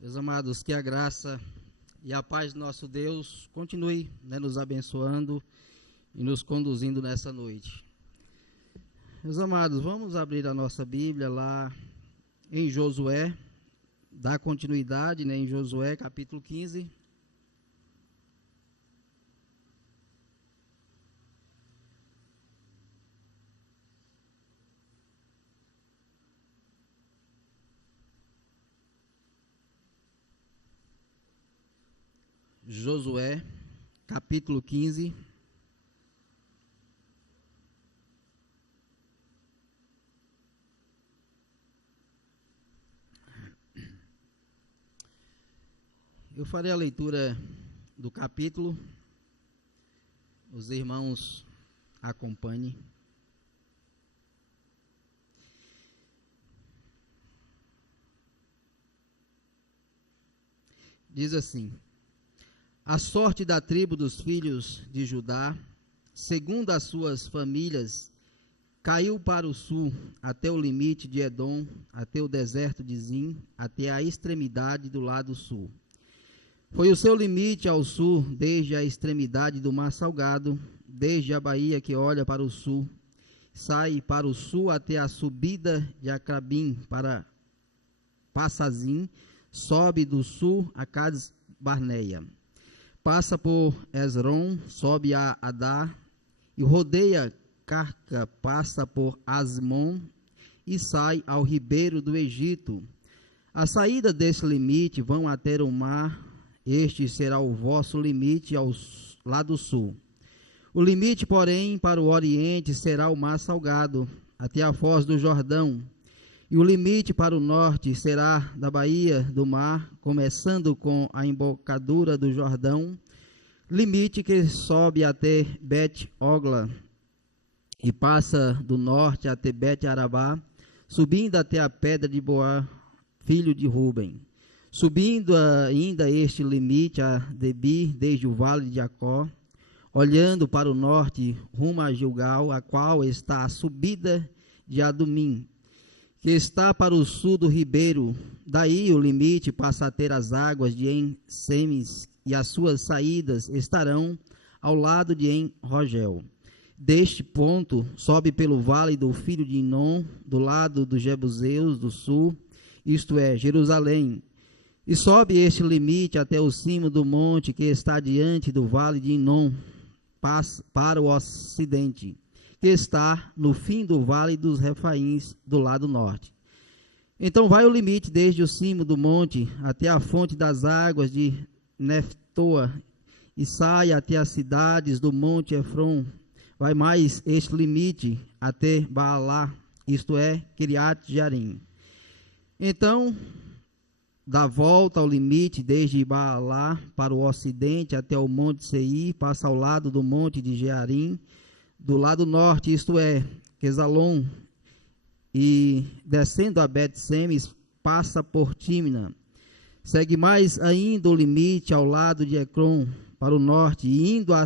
Meus amados, que a graça e a paz do nosso Deus continue, nos abençoando e nos conduzindo nessa noite. Meus amados, vamos abrir a nossa Bíblia lá em Josué, dar continuidade, em Josué capítulo 15. Josué, capítulo 15. Eu farei a leitura do capítulo. Os irmãos acompanhem. Diz assim: a sorte da tribo dos filhos de Judá, segundo as suas famílias, caiu para o sul, até o limite de Edom, até o deserto de Zim, até a extremidade do lado sul. Foi o seu limite ao sul, desde a extremidade do Mar Salgado, desde a baía que olha para o sul, sai para o sul até a subida de Acrabim para Passazim, sobe do sul a Cades Barneia. Passa por Esrom, sobe a Adar, e rodeia Carca, passa por Asmon, e sai ao ribeiro do Egito. A saída desse limite vão até o mar, este será o vosso limite ao lado sul. O limite, porém, para o oriente será o Mar Salgado, até a foz do Jordão, e o limite para o norte será da baía do mar, começando com a embocadura do Jordão, limite que sobe até Bet-Ogla, e passa do norte até Bet-Arabá, subindo até a pedra de Boá, filho de Ruben. Subindo ainda este limite a Debir, desde o vale de Jacó, olhando para o norte, rumo a Gilgal, a qual está a subida de Adumim, que está para o sul do ribeiro. Daí o limite passa a ter as águas de En-Semes, e as suas saídas estarão ao lado de En-Rogel. Deste ponto, sobe pelo vale do filho de Inom, do lado dos Jebuseus do sul, isto é, Jerusalém, e sobe este limite até o cimo do monte que está diante do vale de Inom, para o ocidente, que está no fim do vale dos Refaíns, do lado norte. Então vai o limite desde o cimo do monte até a fonte das águas de Neftoa, e sai até as cidades do monte Efron. Vai mais este limite até Baalá, isto é, Kiriat Jearim. Então dá volta ao limite desde Baalá para o ocidente até o monte Seir, passa ao lado do monte de Jearim, do lado norte, isto é, Quesalon, e descendo a Bet-Semes, passa por Tímina. Segue mais ainda o limite ao lado de Ecrom, para o norte, e indo a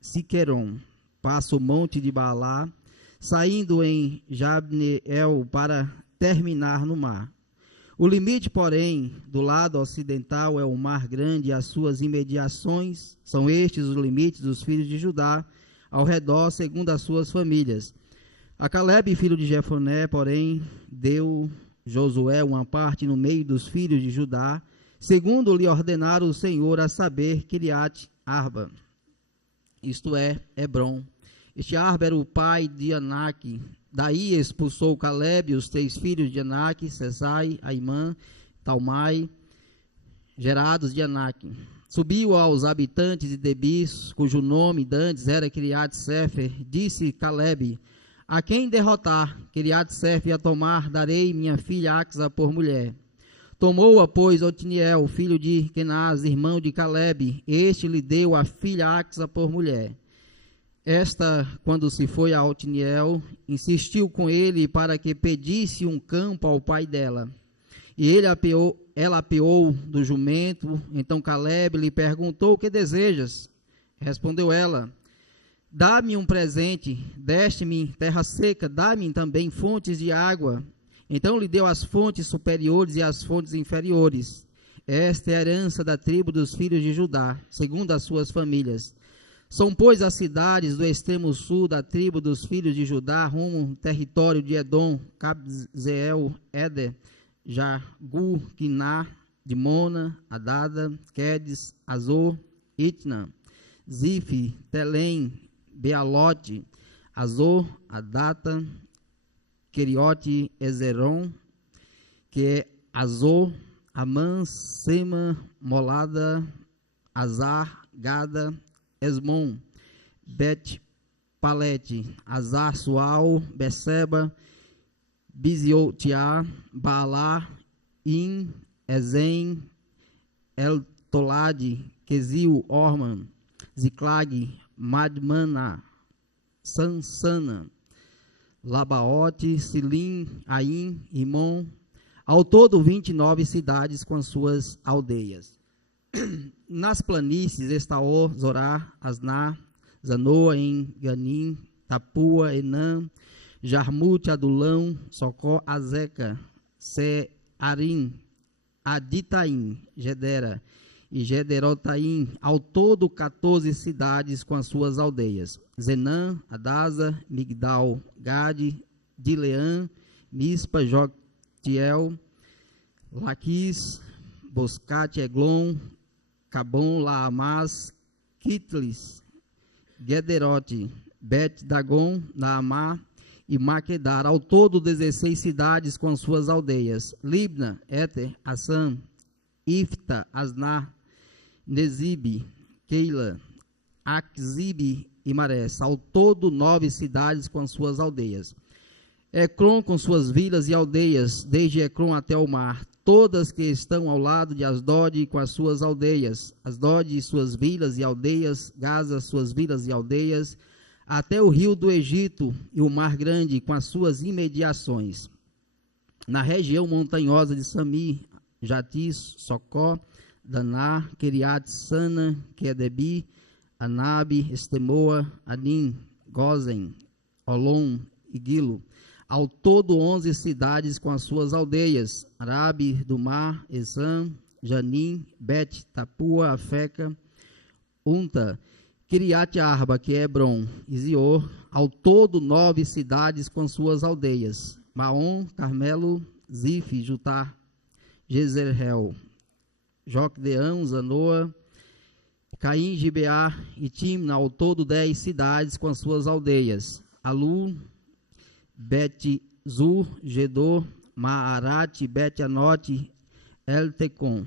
Siqueron, passa o monte de Baalá, saindo em Jabneel para terminar no mar. O limite, porém, do lado ocidental é o Mar Grande e as suas imediações. São estes os limites dos filhos de Judá, ao redor, segundo as suas famílias. A Calebe, filho de Jefoné, porém, deu Josué uma parte no meio dos filhos de Judá, segundo lhe ordenara o Senhor, a saber, Kiriat Arba, isto é, Hebron. Este Arba era o pai de Anak. Daí expulsou Calebe os 3 filhos de Anak, Sesai, Aimã, Talmai, gerados de Anak. Subiu aos habitantes de Debir, cujo nome dantes era Kiriat-Sefer, disse Calebe: a quem derrotar Kiriat-Sefer a tomar, darei minha filha Axa por mulher. Tomou-a, pois, Otiniel, filho de Kenaz, irmão de Calebe. Este lhe deu a filha Axa por mulher. Esta, quando se foi a Otiniel, insistiu com ele para que pedisse um campo ao pai dela. E ela apeou do jumento. Então Calebe lhe perguntou: o que desejas? Respondeu ela: dá-me um presente, deste-me terra seca, dá-me também fontes de água. Então lhe deu as fontes superiores e as fontes inferiores. Esta é a herança da tribo dos filhos de Judá, segundo as suas famílias. São, pois, as cidades do extremo sul da tribo dos filhos de Judá, rumo ao território de Edom, Cabzeel, Éder, Jagur, Quiná, Dimona, Adada, Quedes, Azor, Itna, Zif, Telém, Bealote, Azor, Adata, Queriote, Ezeron, que é Azor, Amã, Sema, Molada, Azar, Gada, Esmon, Bet, Palete, Azar, Sual, Beceba, Biziotiá, Baalá, In, Ezen, El-Tolade, Quesil, Orman, Ziclag, Madmana, Sansana, Labaote, Silim, Aim, Rimon, ao todo 29 cidades com suas aldeias. Nas planícies, Estaor, Zorá, Asná, Zanoa, em Ganim, Tapua, Enã, Jarmute, Adulão, Socó, Azeca, Searim, Aditaim, Gedera e Gederotaim, ao todo 14 cidades com as suas aldeias. Zenã, Adasa, Migdal, Gade, Dileã, Mispa, Joctiel, Laquis, Boscate, Eglon, Cabom, Laamás, Kitlis, Gederote, Bet-Dagon, Naamá e Maquedar, ao todo 16 cidades com suas aldeias. Libna, Éter, Assam, Ifta, Asná, Nezibe, Keila, Aquzibe e Marés, ao todo 9 cidades com suas aldeias. Ecrom com suas vilas e aldeias, desde Ecrom até o mar, todas que estão ao lado de Asdod com as suas aldeias, Asdod e suas vilas e aldeias, Gaza, suas vilas e aldeias, até o rio do Egito e o mar grande com as suas imediações. Na região montanhosa de Samir, Jatis, Socó, Daná, Kiriat, Sana, Kedebi, Anabe, Estemoa, Anim, Gozen, Olom e Guilo, ao todo 11 cidades com as suas aldeias, Arabe, do Mar, Esam, Janim, Bet, Tapua, Afeca, Unta, Kiriat Arba, que é Hebron, e Zior, ao todo 9 cidades com suas aldeias, Maom, Carmelo, Zif, Jutá, Jezreel, Jocdeão, Zanoa, Caim, Gibeá e Timna, ao todo 10 cidades com as suas aldeias, Alu, Bet-Zur, Gedor, Maarat, Bet-Anote, El-Tecom,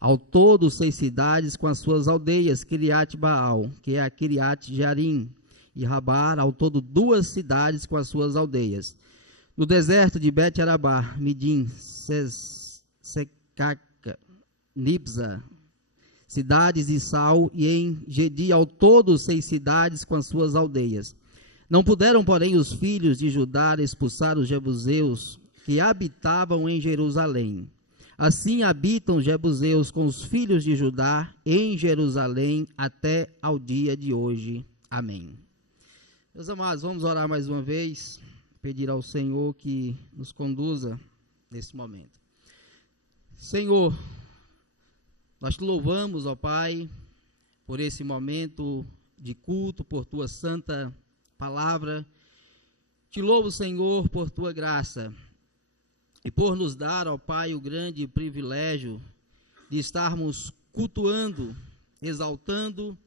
ao todo 6 cidades com as suas aldeias, Kiriat Baal, que é a Kiriat Jearim, e Rabar, ao todo 2 cidades com as suas aldeias. No deserto de Bet-Arabá, Midim, Secaca, Nibza, cidades de Sal, e em Gedi, ao todo 6 cidades com as suas aldeias. Não puderam, porém, os filhos de Judá expulsar os jebuseus que habitavam em Jerusalém. Assim habitam os jebuseus com os filhos de Judá em Jerusalém até ao dia de hoje. Amém. Meus amados, vamos orar mais uma vez, pedir ao Senhor que nos conduza nesse momento. Senhor, nós te louvamos, ó Pai, por esse momento de culto, por tua santa palavra. Te louvo, Senhor, por tua graça e por nos dar, ó Pai, o grande privilégio de estarmos cultuando, exaltando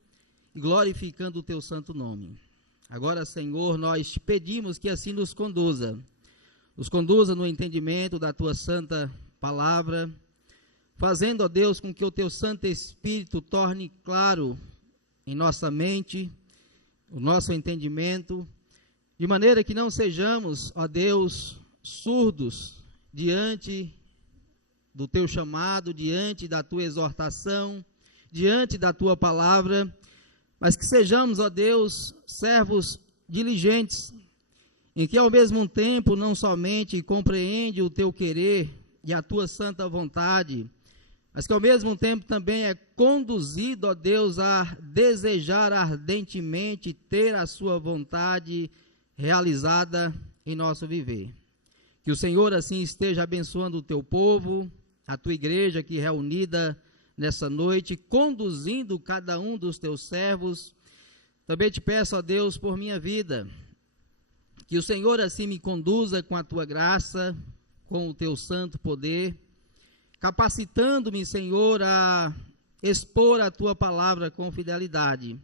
e glorificando o teu santo nome. Agora, Senhor, nós te pedimos que assim nos conduza no entendimento da tua santa palavra, fazendo, ó Deus, com que o teu Santo Espírito torne claro em nossa mente o nosso entendimento, de maneira que não sejamos, ó Deus, surdos diante do teu chamado, diante da tua exortação, diante da tua palavra, mas que sejamos, ó Deus, servos diligentes, em que ao mesmo tempo não somente compreende o teu querer e a tua santa vontade, mas que ao mesmo tempo também é conduzido, ó Deus, a desejar ardentemente ter a sua vontade realizada em nosso viver. Que o Senhor assim esteja abençoando o teu povo, a tua igreja aqui reunida nessa noite, conduzindo cada um dos teus servos. Também te peço, ó Deus, por minha vida, que o Senhor assim me conduza com a tua graça, com o teu santo poder, capacitando-me, Senhor, a expor a tua palavra com fidelidade.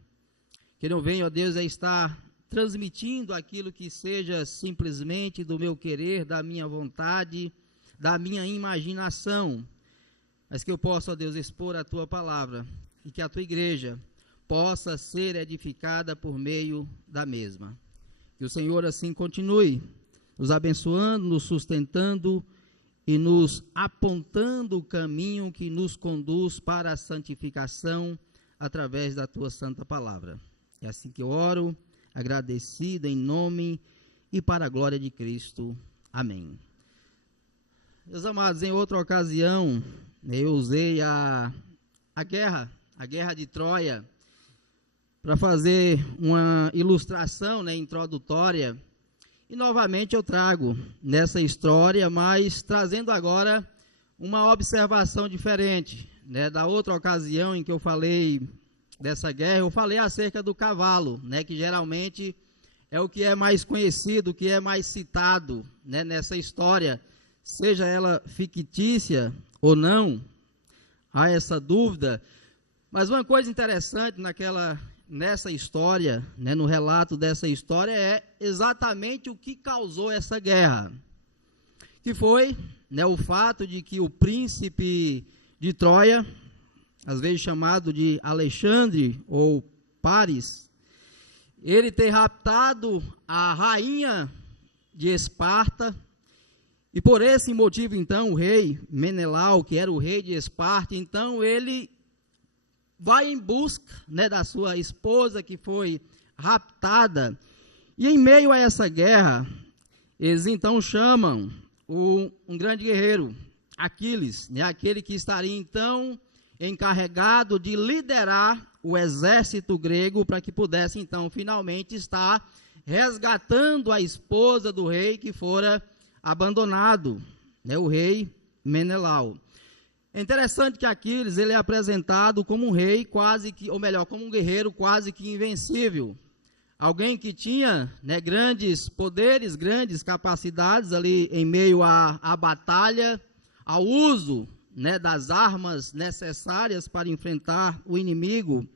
Que não venha, ó Deus, a estar transmitindo aquilo que seja simplesmente do meu querer, da minha vontade, da minha imaginação, mas que eu possa, ó Deus, expor a tua palavra e que a tua igreja possa ser edificada por meio da mesma. Que o Senhor assim continue nos abençoando, nos sustentando e nos apontando o caminho que nos conduz para a santificação através da tua santa palavra. É assim que eu oro, agradecido em nome e para a glória de Cristo. Amém. Meus amados, em outra ocasião, eu usei a guerra de Troia, para fazer uma ilustração, introdutória, e novamente eu trago nessa história, mas trazendo agora uma observação diferente, da outra ocasião em que eu falei dessa guerra, eu falei acerca do cavalo, que geralmente é o que é mais conhecido, o que é mais citado, nessa história, seja ela fictícia ou não, há essa dúvida, mas uma coisa interessante nessa história, no relato dessa história, é exatamente o que causou essa guerra, que foi o fato de que o príncipe de Troia, às vezes chamado de Alexandre ou Paris, ele ter raptado a rainha de Esparta, e por esse motivo, então, o rei Menelau, que era o rei de Esparta, então ele vai em busca da sua esposa que foi raptada, e em meio a essa guerra, eles então chamam um grande guerreiro, Aquiles, aquele que estaria então encarregado de liderar o exército grego para que pudesse então finalmente estar resgatando a esposa do rei que fora abandonado, o rei Menelau. É interessante que Aquiles, ele é apresentado como um rei quase que, ou melhor, como um guerreiro quase que invencível. Alguém que tinha grandes poderes, grandes capacidades ali em meio à batalha, ao uso das armas necessárias para enfrentar o inimigo.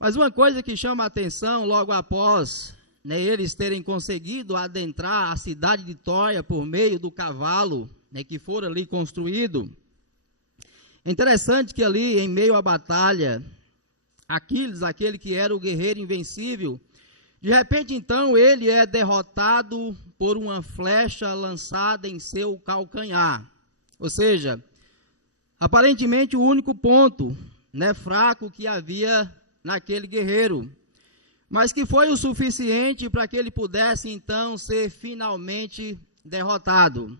Mas uma coisa que chama a atenção, logo após eles terem conseguido adentrar a cidade de Troia por meio do cavalo que fora ali construído, é interessante que ali, em meio à batalha, Aquiles, aquele que era o guerreiro invencível, de repente, então, ele é derrotado por uma flecha lançada em seu calcanhar. Ou seja, aparentemente o único ponto fraco que havia naquele guerreiro, mas que foi o suficiente para que ele pudesse, então, ser finalmente derrotado.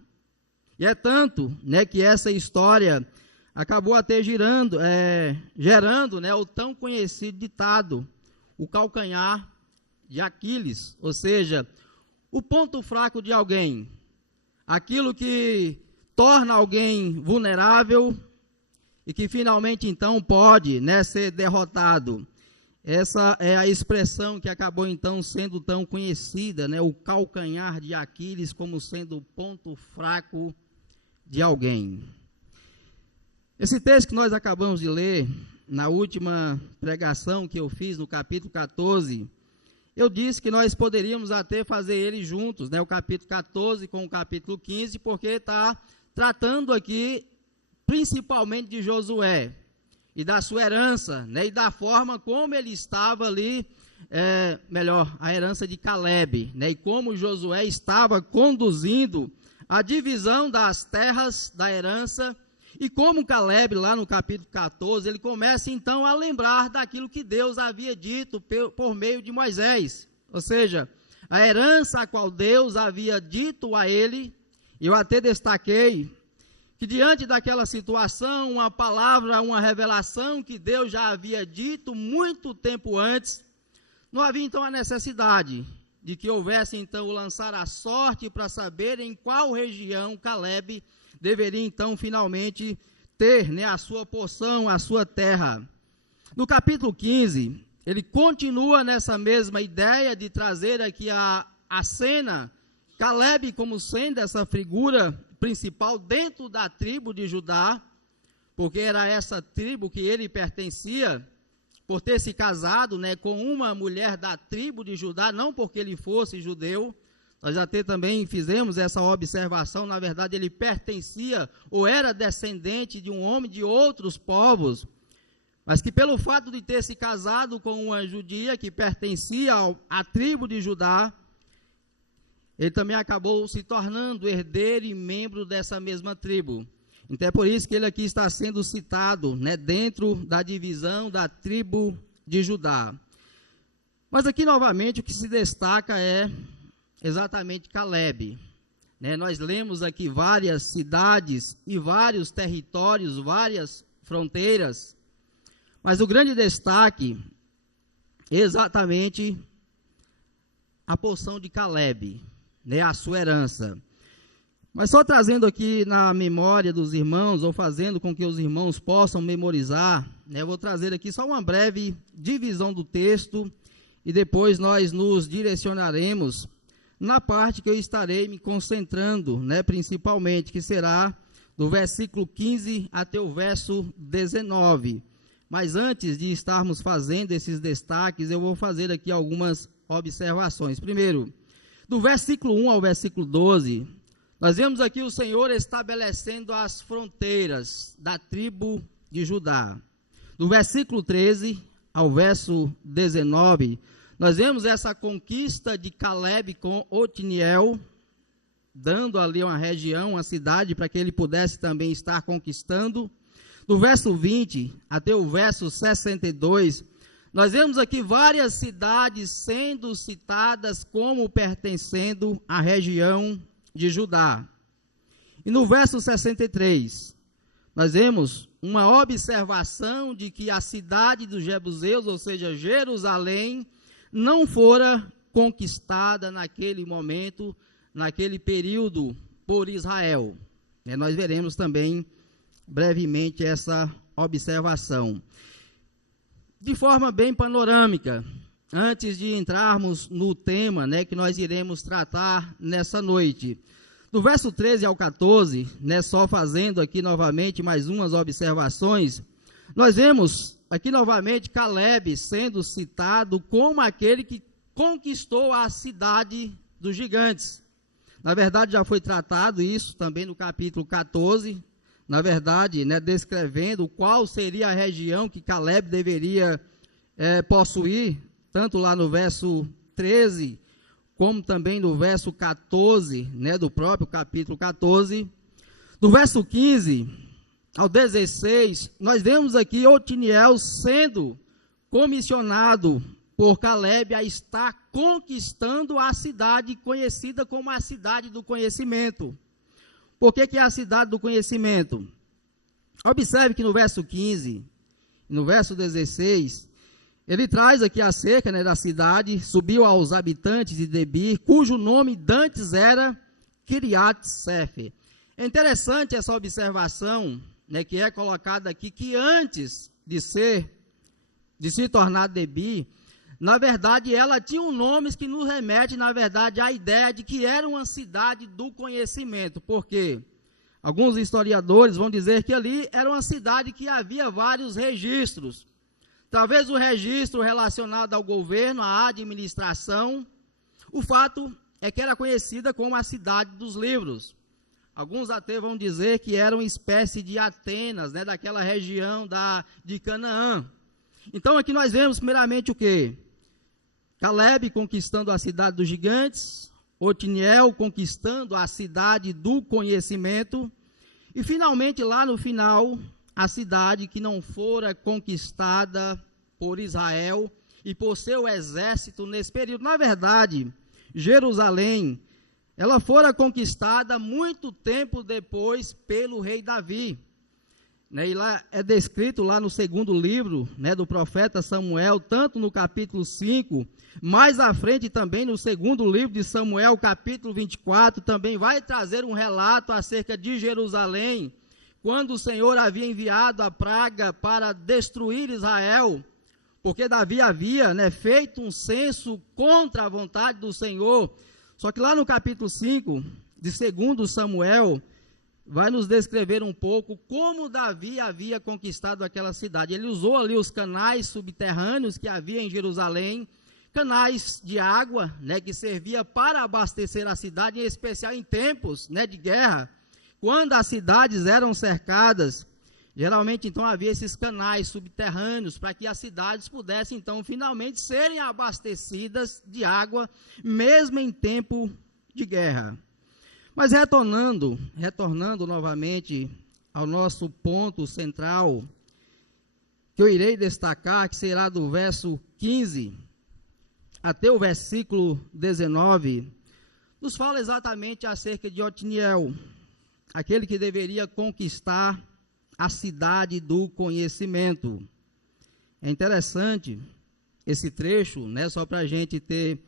E é tanto que essa história acabou até gerando o tão conhecido ditado, o calcanhar de Aquiles, ou seja, o ponto fraco de alguém, aquilo que torna alguém vulnerável e que finalmente então pode ser derrotado. Essa é a expressão que acabou então sendo tão conhecida, o calcanhar de Aquiles como sendo o ponto fraco de alguém. Esse texto que nós acabamos de ler, na última pregação que eu fiz no capítulo 14, eu disse que nós poderíamos até fazer ele juntos, o capítulo 14 com o capítulo 15, porque está tratando aqui principalmente de Josué e da sua herança, e da forma como ele estava ali, a herança de Caleb, e como Josué estava conduzindo a divisão das terras da herança. E como Caleb, lá no capítulo 14, ele começa então a lembrar daquilo que Deus havia dito por meio de Moisés. Ou seja, a herança a qual Deus havia dito a ele, eu até destaquei que diante daquela situação, uma palavra, uma revelação que Deus já havia dito muito tempo antes, não havia então a necessidade de que houvesse então o lançar a sorte para saber em qual região Caleb deveria então finalmente ter, né, a sua porção, a sua terra. No capítulo 15, ele continua nessa mesma ideia de trazer aqui a cena, Caleb como sendo essa figura principal dentro da tribo de Judá, porque era essa tribo que ele pertencia, por ter se casado, né, com uma mulher da tribo de Judá, não porque ele fosse judeu. Nós até também fizemos essa observação, na verdade ele pertencia ou era descendente de um homem de outros povos, mas que pelo fato de ter se casado com uma judia que pertencia à tribo de Judá, ele também acabou se tornando herdeiro e membro dessa mesma tribo. Então é por isso que ele aqui está sendo citado, né, dentro da divisão da tribo de Judá. Mas aqui novamente o que se destaca é exatamente Caleb. Né, nós lemos aqui várias cidades e vários territórios, várias fronteiras, mas o grande destaque é exatamente a porção de Caleb, né, a sua herança. Mas só trazendo aqui na memória dos irmãos, ou fazendo com que os irmãos possam memorizar, né, eu vou trazer aqui só uma breve divisão do texto, e depois nós nos direcionaremos na parte que eu estarei me concentrando, né, principalmente, que será do versículo 15 até o verso 19. Mas antes de estarmos fazendo esses destaques, eu vou fazer aqui algumas observações. Primeiro, do versículo 1 ao versículo 12, nós vemos aqui o Senhor estabelecendo as fronteiras da tribo de Judá. Do versículo 13 ao verso 19, nós vemos essa conquista de Caleb com Otiniel, dando ali uma região, uma cidade, para que ele pudesse também estar conquistando. Do verso 20 até o verso 62, nós vemos aqui várias cidades sendo citadas como pertencendo à região de Judá. E no verso 63, nós vemos uma observação de que a cidade dos Jebuseus, ou seja, Jerusalém, não fora conquistada naquele momento, naquele período, por Israel. Nós veremos também brevemente essa observação. De forma bem panorâmica, antes de entrarmos no tema, né, que nós iremos tratar nessa noite, do verso 13 ao 14, né, só fazendo aqui novamente mais umas observações, nós vemos aqui novamente Caleb sendo citado como aquele que conquistou a cidade dos gigantes. Na verdade, já foi tratado isso também no capítulo 14, na verdade, né, descrevendo qual seria a região que Caleb deveria possuir, tanto lá no verso 13, como também no verso 14, né, do próprio capítulo 14. Do verso 15 ao 16, nós vemos aqui Otiniel sendo comissionado por Caleb a estar conquistando a cidade conhecida como a cidade do conhecimento. Por que é a cidade do conhecimento? Observe que no verso 15, no verso 16, ele traz aqui acerca, né, da cidade, subiu aos habitantes de Debir, cujo nome dantes era Kiriat-Sefer. É interessante essa observação, né, que é colocada aqui, que antes de se tornar Debir, na verdade, ela tinha um nome que nos remete, na verdade, à ideia de que era uma cidade do conhecimento. Por quê? Alguns historiadores vão dizer que ali era uma cidade que havia vários registros. Talvez o registro relacionado ao governo, à administração. O fato é que era conhecida como a cidade dos livros. Alguns até vão dizer que era uma espécie de Atenas, né, daquela região de Canaã. Então aqui nós vemos primeiramente o quê? Caleb conquistando a cidade dos gigantes, Otiniel conquistando a cidade do conhecimento, e finalmente lá no final, a cidade que não fora conquistada por Israel e por seu exército nesse período. Na verdade, Jerusalém, ela fora conquistada muito tempo depois pelo rei Davi. né, e lá é descrito lá no segundo livro, né, do profeta Samuel, tanto no capítulo 5, mais à frente também no segundo livro de Samuel, capítulo 24, também vai trazer um relato acerca de Jerusalém, quando o Senhor havia enviado a praga para destruir Israel, porque Davi havia, né, feito um censo contra a vontade do Senhor. Só que lá no capítulo 5 de 2 Samuel, vai nos descrever um pouco como Davi havia conquistado aquela cidade. Ele usou ali os canais subterrâneos que havia em Jerusalém, canais de água, né, que servia para abastecer a cidade, em especial em tempos, né, de guerra, quando as cidades eram cercadas. Geralmente, então, havia esses canais subterrâneos para que as cidades pudessem, então, finalmente serem abastecidas de água, mesmo em tempo de guerra. Mas retornando novamente ao nosso ponto central, que eu irei destacar, que será do verso 15 até o versículo 19, nos fala exatamente acerca de Otiniel, aquele que deveria conquistar a cidade do conhecimento. É interessante esse trecho, né, só para a gente ter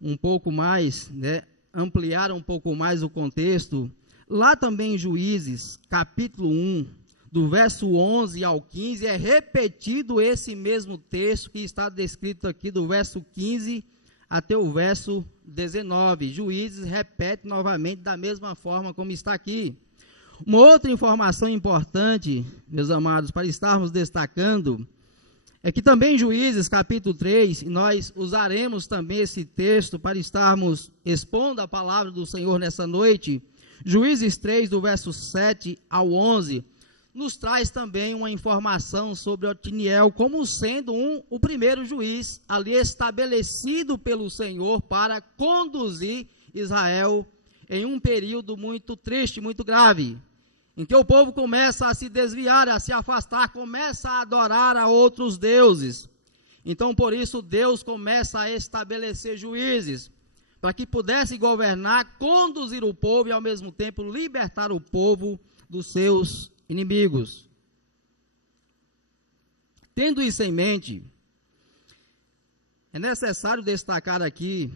um pouco mais, né, ampliar um pouco mais o contexto. Lá também em Juízes, capítulo 1, do verso 11 ao 15, é repetido esse mesmo texto que está descrito aqui, do verso 15 até o verso 19. Juízes repete novamente da mesma forma como está aqui. Uma outra informação importante, meus amados, para estarmos destacando, é que também em Juízes, capítulo 3, nós usaremos também esse texto para estarmos expondo a palavra do Senhor nessa noite. Juízes 3, do verso 7 ao 11, nos traz também uma informação sobre Otiniel, como sendo o primeiro juiz ali estabelecido pelo Senhor para conduzir Israel em um período muito triste, muito grave, em que o povo começa a se desviar, a se afastar, começa a adorar a outros deuses. Então, por isso, Deus começa a estabelecer juízes, para que pudesse governar, conduzir o povo e, ao mesmo tempo, libertar o povo dos seus inimigos. Tendo isso em mente, é necessário destacar aqui,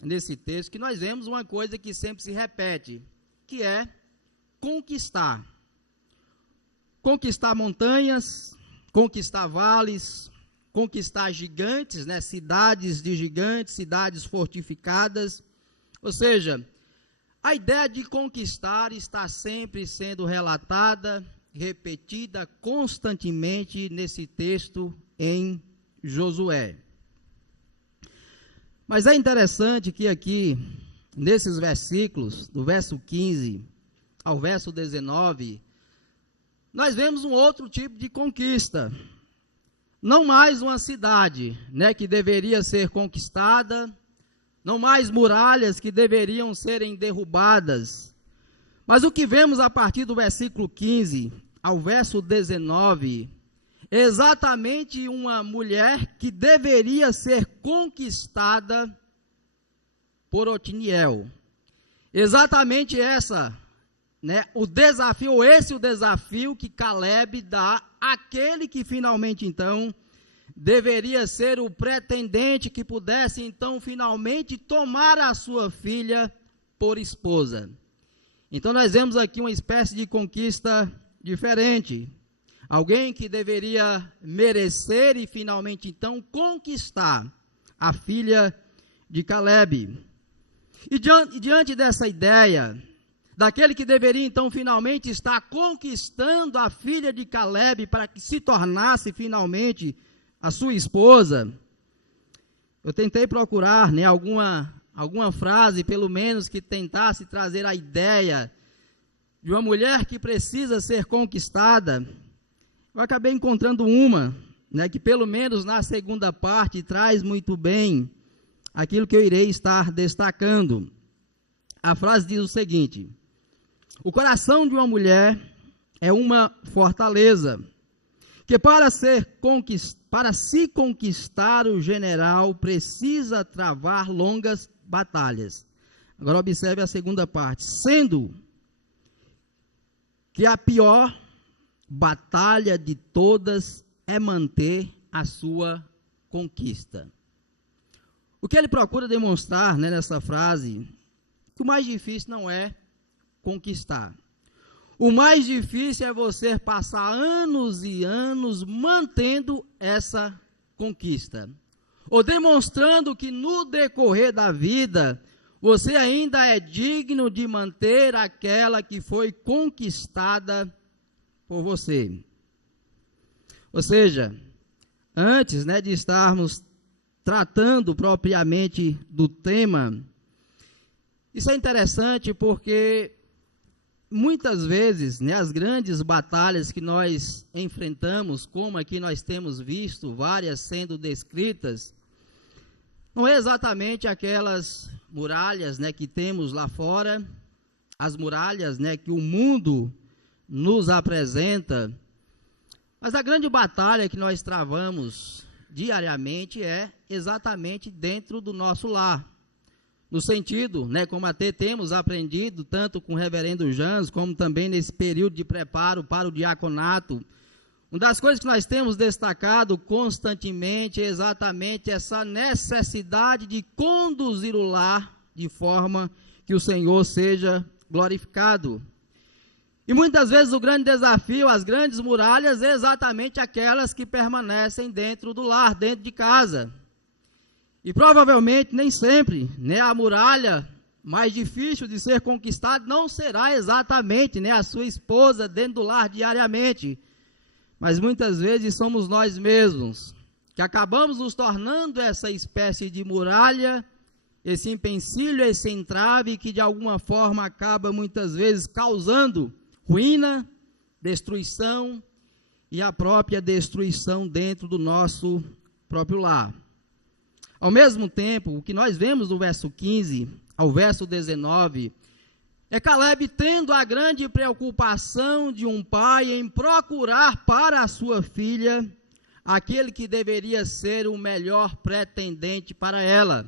nesse texto, que nós vemos uma coisa que sempre se repete, que é conquistar. Conquistar montanhas, conquistar vales, conquistar gigantes, né, cidades de gigantes, cidades fortificadas. Ou seja, a ideia de conquistar está sempre sendo relatada, repetida constantemente nesse texto em Josué. Mas é interessante que aqui, nesses versículos, do verso 15 ao verso 19, nós vemos um outro tipo de conquista. Não mais uma cidade, né, que deveria ser conquistada, não mais muralhas que deveriam serem derrubadas. Mas o que vemos a partir do versículo 15 ao verso 19, é exatamente uma mulher que deveria ser conquistada por Otiniel. Exatamente essa, né, o desafio que Caleb dá àquele que finalmente então deveria ser o pretendente que pudesse então finalmente tomar a sua filha por esposa. Então nós vemos aqui uma espécie de conquista diferente. Alguém que deveria merecer e finalmente então conquistar a filha de Caleb. E diante dessa ideia, daquele que deveria então finalmente estar conquistando a filha de Caleb para que se tornasse finalmente a sua esposa, eu tentei procurar, né, alguma frase, pelo menos, que tentasse trazer a ideia de uma mulher que precisa ser conquistada. Eu acabei encontrando uma, né, que pelo menos na segunda parte traz muito bem aquilo que eu irei estar destacando. A frase diz o seguinte: o coração de uma mulher é uma fortaleza, que para se conquistar o general precisa travar longas batalhas. Agora observe a segunda parte. Sendo que a pior batalha de todas é manter a sua conquista. O que ele procura demonstrar, né, nessa frase, que o mais difícil não é conquistar. O mais difícil é você passar anos e anos mantendo essa conquista, ou demonstrando que no decorrer da vida, você ainda é digno de manter aquela que foi conquistada por você. Ou seja, antes, né, de estarmos tratando propriamente do tema, isso é interessante porque muitas vezes, né, as grandes batalhas que nós enfrentamos, como aqui nós temos visto várias sendo descritas, não é exatamente aquelas muralhas, né, que temos lá fora, as muralhas, né, que o mundo nos apresenta, mas a grande batalha que nós travamos diariamente é exatamente dentro do nosso lar. No sentido, né, como até temos aprendido, tanto com o reverendo Jans, como também nesse período de preparo para o diaconato, uma das coisas que nós temos destacado constantemente é exatamente essa necessidade de conduzir o lar de forma que o Senhor seja glorificado. E muitas vezes o grande desafio, as grandes muralhas, é exatamente aquelas que permanecem dentro do lar, dentro de casa. E provavelmente nem sempre, né, a muralha mais difícil de ser conquistada não será exatamente, né, a sua esposa dentro do lar diariamente, mas muitas vezes somos nós mesmos que acabamos nos tornando essa espécie de muralha, esse empecilho, esse entrave que de alguma forma acaba muitas vezes causando ruína, destruição e a própria destruição dentro do nosso próprio lar. Ao mesmo tempo, o que nós vemos do verso 15 ao verso 19, é Caleb tendo a grande preocupação de um pai em procurar para a sua filha aquele que deveria ser o melhor pretendente para ela.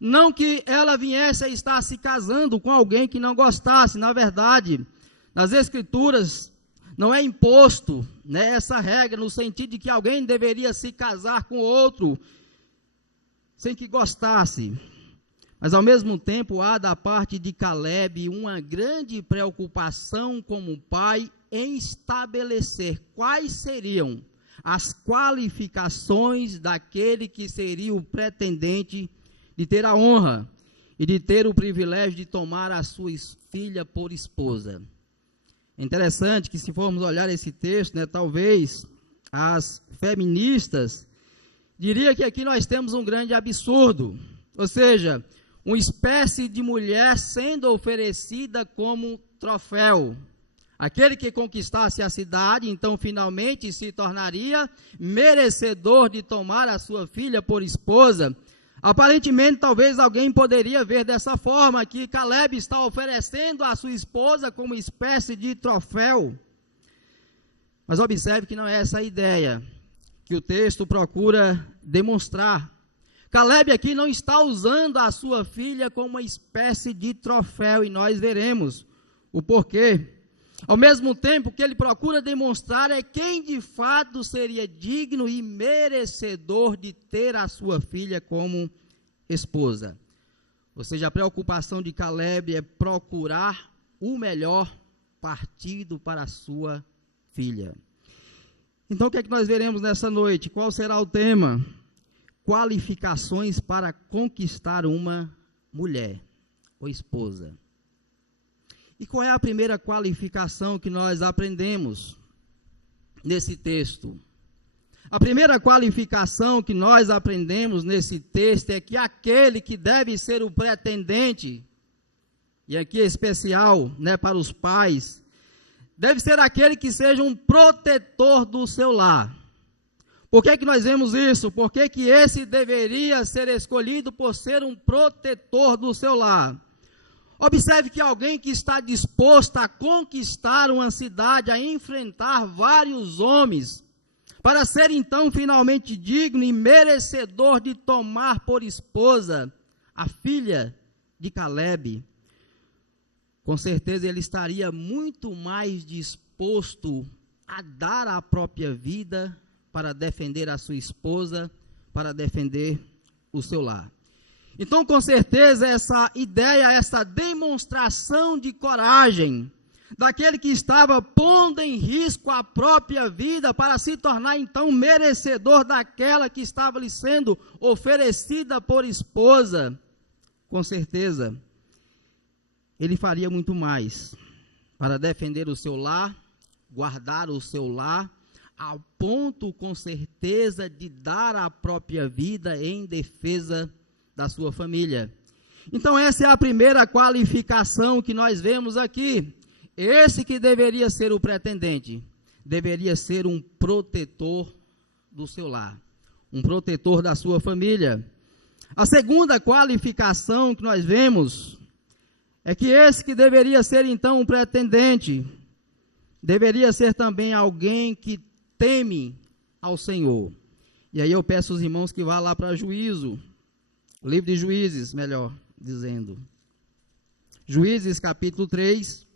Não que ela viesse a estar se casando com alguém que não gostasse, na verdade, nas Escrituras não é imposto, né, essa regra, no sentido de que alguém deveria se casar com outro sem que gostasse. Mas ao mesmo tempo há da parte de Caleb uma grande preocupação como pai em estabelecer quais seriam as qualificações daquele que seria o pretendente de ter a honra e de ter o privilégio de tomar a sua filha por esposa. É interessante que, se formos olhar esse texto, né, talvez as feministas diriam que aqui nós temos um grande absurdo, ou seja, uma espécie de mulher sendo oferecida como troféu. Aquele que conquistasse a cidade, então finalmente se tornaria merecedor de tomar a sua filha por esposa. Aparentemente, talvez alguém poderia ver dessa forma, que Caleb está oferecendo a sua esposa como espécie de troféu. Mas observe que não é essa a ideia que o texto procura demonstrar. Caleb aqui não está usando a sua filha como uma espécie de troféu, e nós veremos o porquê. Ao mesmo tempo, o que ele procura demonstrar é quem de fato seria digno e merecedor de ter a sua filha como esposa. Ou seja, a preocupação de Caleb é procurar o melhor partido para a sua filha. Então, o que é que nós veremos nessa noite? Qual será o tema? Qualificações para conquistar uma mulher ou esposa. E qual é a primeira qualificação que nós aprendemos nesse texto? A primeira qualificação que nós aprendemos nesse texto é que aquele que deve ser o pretendente, e aqui é especial, né, para os pais, deve ser aquele que seja um protetor do seu lar. Por que nós vemos isso? Por que esse deveria ser escolhido por ser um protetor do seu lar? Observe que alguém que está disposto a conquistar uma cidade, a enfrentar vários homens, para ser então finalmente digno e merecedor de tomar por esposa a filha de Caleb, com certeza ele estaria muito mais disposto a dar a própria vida para defender a sua esposa, para defender o seu lar. Então, com certeza, essa ideia, essa demonstração de coragem daquele que estava pondo em risco a própria vida para se tornar, então, merecedor daquela que estava lhe sendo oferecida por esposa, com certeza, ele faria muito mais para defender o seu lar, guardar o seu lar, ao ponto, com certeza, de dar a própria vida em defesa da sua família. Então, essa é a primeira qualificação que nós vemos aqui. Esse que deveria ser o pretendente, deveria ser um protetor do seu lar, um protetor da sua família. A segunda qualificação que nós vemos é que esse que deveria ser, então, um pretendente, deveria ser também alguém que teme ao Senhor. E aí eu peço aos irmãos que vá lá para Juízo, livro de Juízes, melhor dizendo. Juízes, capítulo 3.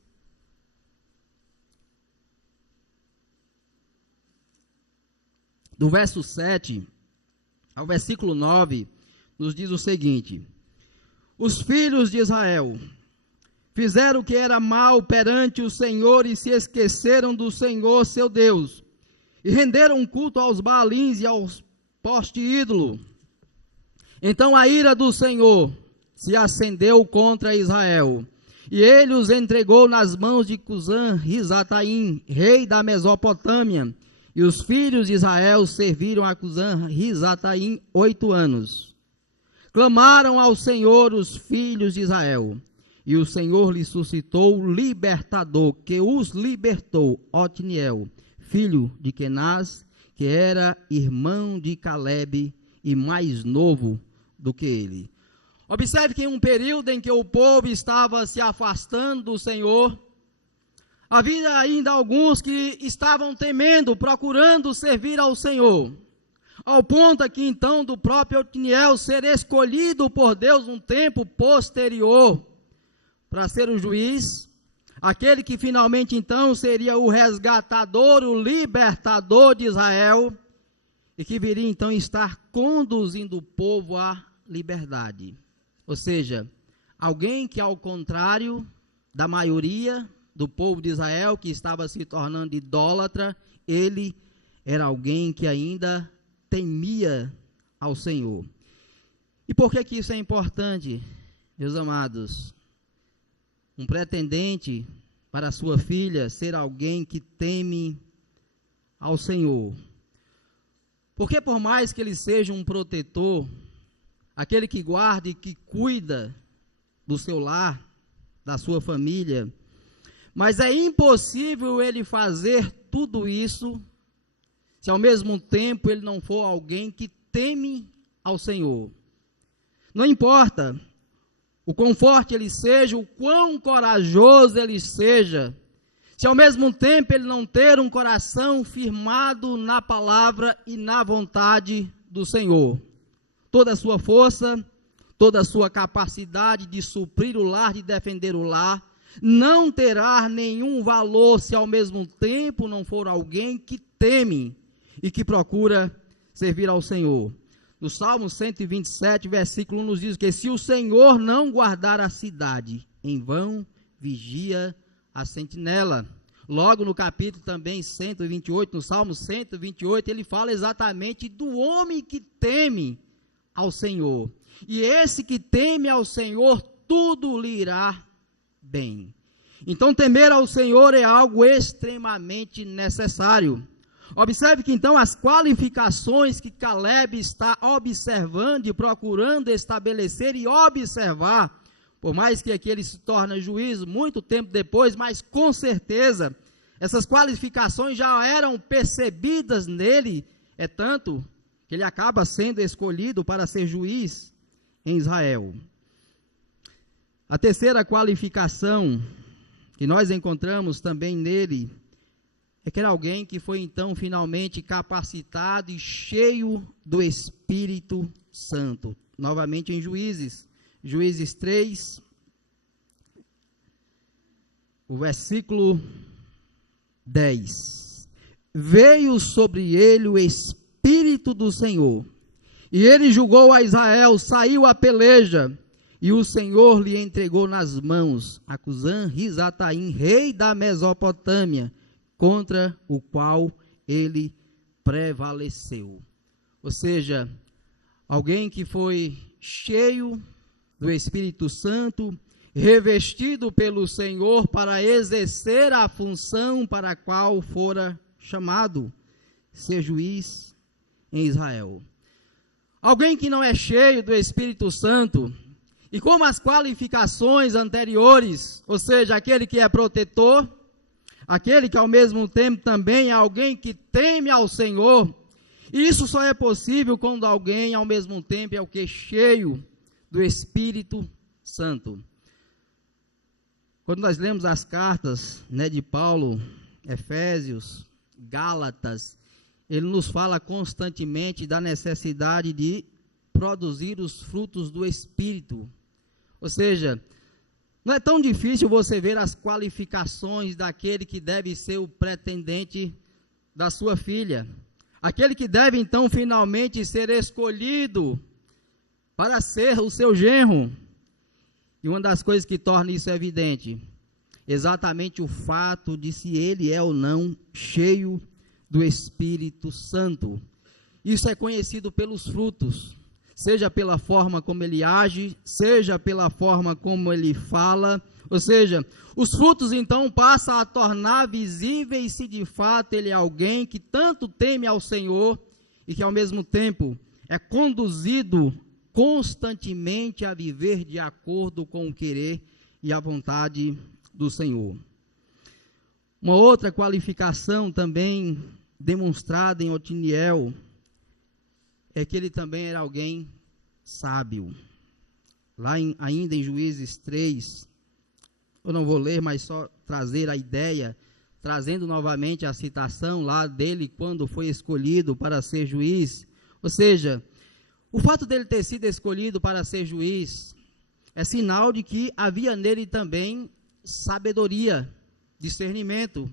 Do verso 7 ao versículo 9, nos diz o seguinte: os filhos de Israel fizeram o que era mal perante o Senhor e se esqueceram do Senhor seu Deus, e renderam culto aos Baalins e aos poste ídolo. Então a ira do Senhor se acendeu contra Israel, e ele os entregou nas mãos de Cusã-Risataim, rei da Mesopotâmia, e os filhos de Israel serviram a Cusã-Risataim 8 anos. Clamaram ao Senhor os filhos de Israel, e o Senhor lhe suscitou o libertador, que os libertou, Otniel, filho de Kenaz, que era irmão de Calebe e mais novo do que ele. Observe que em um período em que o povo estava se afastando do Senhor, havia ainda alguns que estavam temendo, procurando servir ao Senhor, ao ponto aqui então do próprio Otniel ser escolhido por Deus um tempo posterior para ser o juiz, aquele que finalmente então seria o resgatador, o libertador de Israel, e que viria então estar conduzindo o povo à liberdade. Ou seja, alguém que, ao contrário da maioria do povo de Israel, que estava se tornando idólatra, ele era alguém que ainda temia ao Senhor. E por que isso é importante, meus amados? Um pretendente para sua filha ser alguém que teme ao Senhor. Porque por mais que ele seja um protetor, aquele que guarda e que cuida do seu lar, da sua família, mas é impossível ele fazer tudo isso se ao mesmo tempo ele não for alguém que teme ao Senhor. Não importa o quão forte ele seja, o quão corajoso ele seja, se ao mesmo tempo ele não ter um coração firmado na palavra e na vontade do Senhor. Toda a sua força, toda a sua capacidade de suprir o lar, de defender o lar, não terá nenhum valor se ao mesmo tempo não for alguém que teme e que procura servir ao Senhor. No Salmo 127, versículo 1 nos diz que se o Senhor não guardar a cidade, em vão vigia a sentinela. Logo no capítulo também 128, no Salmo 128, ele fala exatamente do homem que teme ao Senhor. E esse que teme ao Senhor, tudo lhe irá bem. Então temer ao Senhor é algo extremamente necessário. Observe que então as qualificações que Caleb está observando e procurando estabelecer e observar, por mais que aqui ele se torne juiz muito tempo depois, mas com certeza essas qualificações já eram percebidas nele, é tanto que ele acaba sendo escolhido para ser juiz em Israel. A terceira qualificação que nós encontramos também nele é que era alguém que foi então finalmente capacitado e cheio do Espírito Santo. Novamente em Juízes 3, o versículo 10. veio sobre ele o Espírito do Senhor, e ele julgou a Israel, saiu a peleja, e o Senhor lhe entregou nas mãos a Cusã-Risataim, rei da Mesopotâmia, contra o qual ele prevaleceu. Ou seja, alguém que foi cheio do Espírito Santo, revestido pelo Senhor para exercer a função para a qual fora chamado, ser juiz em Israel. Alguém que não é cheio do Espírito Santo, e como as qualificações anteriores, ou seja, aquele que é protetor, aquele que ao mesmo tempo também é alguém que teme ao Senhor, e isso só é possível quando alguém ao mesmo tempo é o que? Cheio do Espírito Santo. Quando nós lemos as cartas, né, de Paulo, Efésios, Gálatas, ele nos fala constantemente da necessidade de produzir os frutos do Espírito. Ou seja, não é tão difícil você ver as qualificações daquele que deve ser o pretendente da sua filha. Aquele que deve então finalmente ser escolhido para ser o seu genro. E uma das coisas que torna isso evidente, exatamente o fato de se ele é ou não cheio do Espírito Santo. Isso é conhecido pelos frutos, seja pela forma como ele age, seja pela forma como ele fala. Ou seja, os frutos então passam a tornar visíveis se de fato ele é alguém que tanto teme ao Senhor e que ao mesmo tempo é conduzido constantemente a viver de acordo com o querer e a vontade do Senhor. Uma outra qualificação também demonstrada em Otiniel é que ele também era alguém sábio. Lá ainda em Juízes 3, eu não vou ler, mas só trazer a ideia, trazendo novamente a citação lá dele quando foi escolhido para ser juiz. Ou seja, o fato dele ter sido escolhido para ser juiz é sinal de que havia nele também sabedoria, discernimento.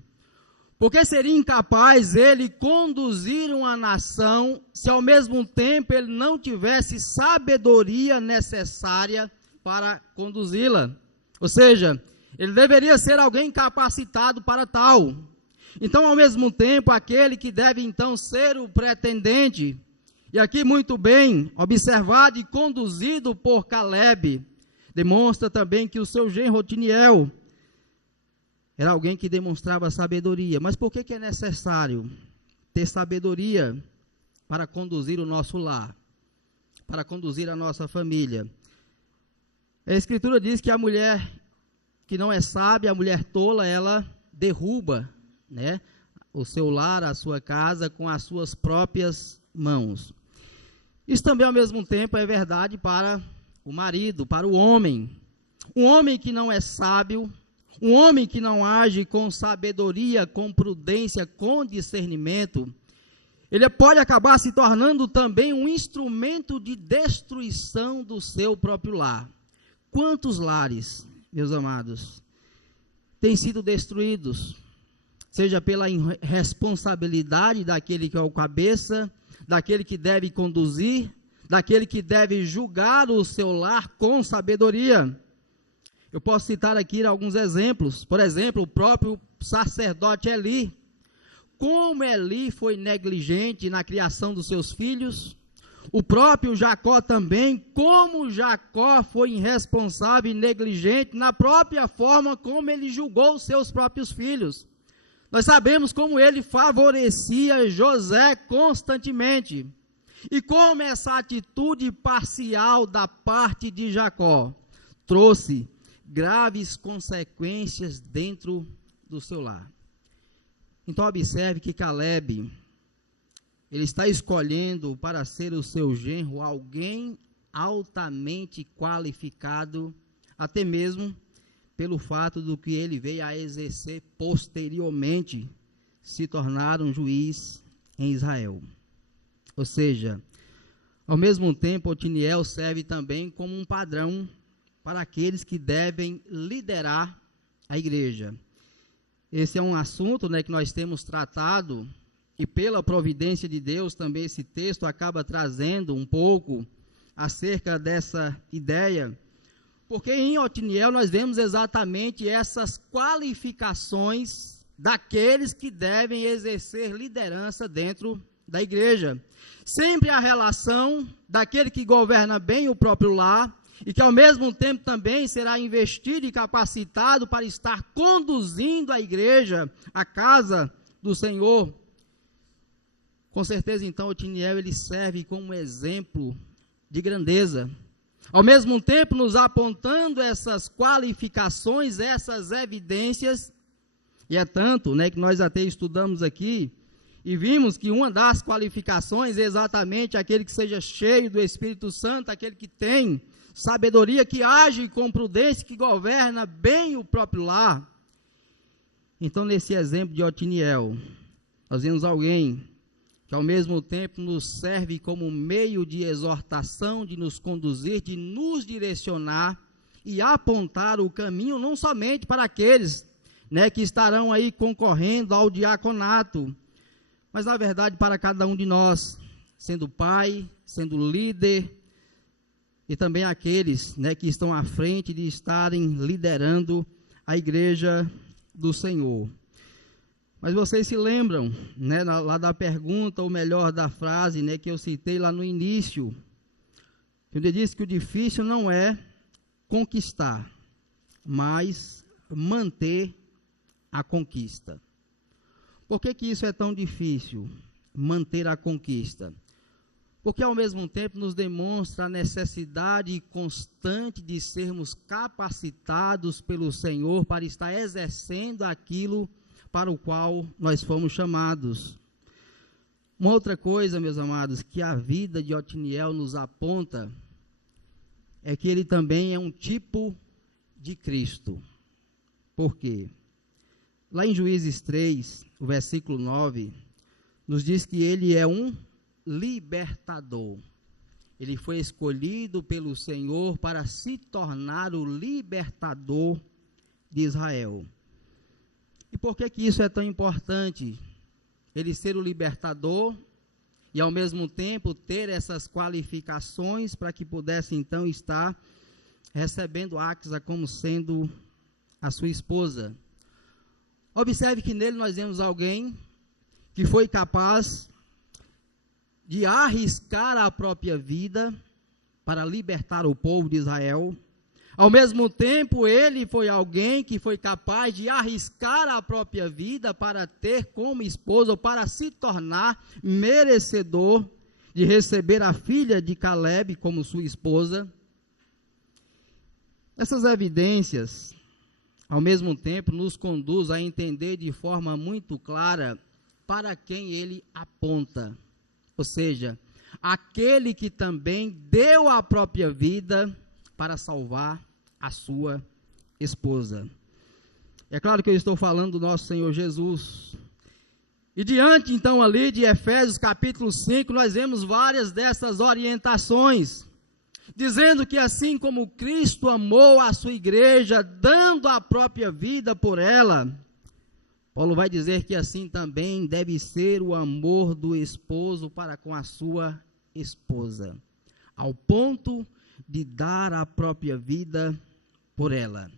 Porque seria incapaz ele conduzir uma nação se ao mesmo tempo ele não tivesse sabedoria necessária para conduzi-la. Ou seja, ele deveria ser alguém capacitado para tal. Então, ao mesmo tempo, aquele que deve então ser o pretendente, e aqui muito bem observado e conduzido por Caleb, demonstra também que o seu genro Otiniel era alguém que demonstrava sabedoria. Mas por que é necessário ter sabedoria para conduzir o nosso lar, para conduzir a nossa família? A Escritura diz que a mulher que não é sábia, a mulher tola, ela derruba, né, o seu lar, a sua casa, com as suas próprias mãos. Isso também, ao mesmo tempo, é verdade para o marido, para o homem. Um homem que não é sábio, um homem que não age com sabedoria, com prudência, com discernimento, ele pode acabar se tornando também um instrumento de destruição do seu próprio lar. Quantos lares, meus amados, têm sido destruídos, seja pela irresponsabilidade daquele que é o cabeça, daquele que deve conduzir, daquele que deve julgar o seu lar com sabedoria. Eu posso citar aqui alguns exemplos. Por exemplo, o próprio sacerdote Eli. Como Eli foi negligente na criação dos seus filhos. O próprio Jacó também, como Jacó foi irresponsável e negligente na própria forma como ele julgou os seus próprios filhos. Nós sabemos como ele favorecia José constantemente. E como essa atitude parcial da parte de Jacó trouxe graves consequências dentro do seu lar. Então observe que Caleb, ele está escolhendo para ser o seu genro alguém altamente qualificado, até mesmo pelo fato do que ele veio a exercer posteriormente, se tornar um juiz em Israel. Ou seja, ao mesmo tempo, Otiniel serve também como um padrão para aqueles que devem liderar a igreja. Esse é um assunto, né, que nós temos tratado e pela providência de Deus também esse texto acaba trazendo um pouco acerca dessa ideia, porque em Otiniel nós vemos exatamente essas qualificações daqueles que devem exercer liderança dentro da igreja. Sempre a relação daquele que governa bem o próprio lar e que ao mesmo tempo também será investido e capacitado para estar conduzindo a igreja, a casa do Senhor. Com certeza, então, Otiniel ele serve como exemplo de grandeza, ao mesmo tempo nos apontando essas qualificações, essas evidências, e é tanto, que nós até estudamos aqui, e vimos que uma das qualificações é exatamente aquele que seja cheio do Espírito Santo, aquele que tem sabedoria, que age com prudência, que governa bem o próprio lar. Então, nesse exemplo de Otiniel, nós vemos alguém que ao mesmo tempo nos serve como meio de exortação, de nos conduzir, de nos direcionar e apontar o caminho, não somente para aqueles, que estarão aí concorrendo ao diaconato, mas na verdade para cada um de nós, sendo pai, sendo líder, e também aqueles, que estão à frente de estarem liderando a igreja do Senhor. Mas vocês se lembram, lá da pergunta, ou melhor, da frase, que eu citei lá no início, eu disse que o difícil não é conquistar, mas manter a conquista. Por que isso é tão difícil, manter a conquista? Porque ao mesmo tempo nos demonstra a necessidade constante de sermos capacitados pelo Senhor para estar exercendo aquilo para o qual nós fomos chamados. Uma outra coisa, meus amados, que a vida de Otiniel nos aponta, é que ele também é um tipo de Cristo. Por quê? Lá em Juízes 3, o versículo 9, nos diz que ele é um libertador. Ele foi escolhido pelo Senhor para se tornar o libertador de Israel. E por que isso é tão importante? Ele ser o libertador e ao mesmo tempo ter essas qualificações para que pudesse então estar recebendo Áquisa como sendo a sua esposa. Observe que nele nós vemos alguém que foi capaz de arriscar a própria vida para libertar o povo de Israel. Ao mesmo tempo, ele foi alguém que foi capaz de arriscar a própria vida para ter como esposa, ou para se tornar merecedor de receber a filha de Caleb como sua esposa. Essas evidências, ao mesmo tempo, nos conduz a entender de forma muito clara para quem ele aponta. Ou seja, aquele que também deu a própria vida para salvar a sua esposa. É claro que eu estou falando do nosso Senhor Jesus. E diante, então, ali de Efésios capítulo 5, nós vemos várias dessas orientações, dizendo que assim como Cristo amou a sua igreja, dando a própria vida por ela, Paulo vai dizer que assim também deve ser o amor do esposo para com a sua esposa, ao ponto de dar a própria vida por ela.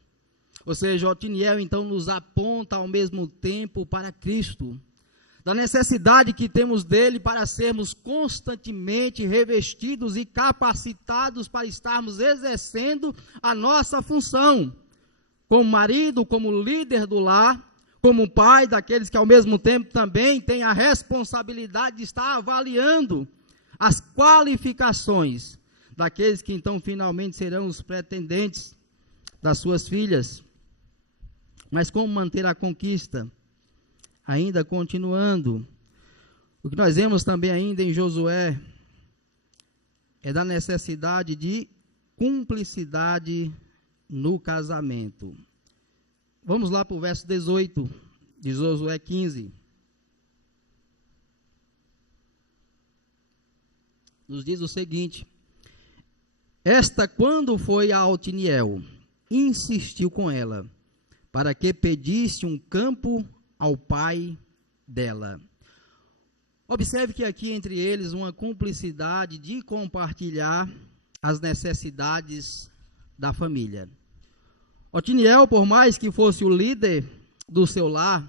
Ou seja, Otiniel então nos aponta ao mesmo tempo para Cristo, da necessidade que temos dele para sermos constantemente revestidos e capacitados para estarmos exercendo a nossa função, como marido, como líder do lar, como pai daqueles que ao mesmo tempo também têm a responsabilidade de estar avaliando as qualificações daqueles que então finalmente serão os pretendentes das suas filhas. Mas como manter a conquista? Ainda continuando, o que nós vemos também ainda em Josué é da necessidade de cumplicidade no casamento. Vamos lá para o verso 18 de Josué 15. Nos diz o seguinte: esta, quando foi a Otiniel, insistiu com ela, para que pedisse um campo ao pai dela. Observe que aqui entre eles uma cumplicidade de compartilhar as necessidades da família. Otiniel, por mais que fosse o líder do seu lar,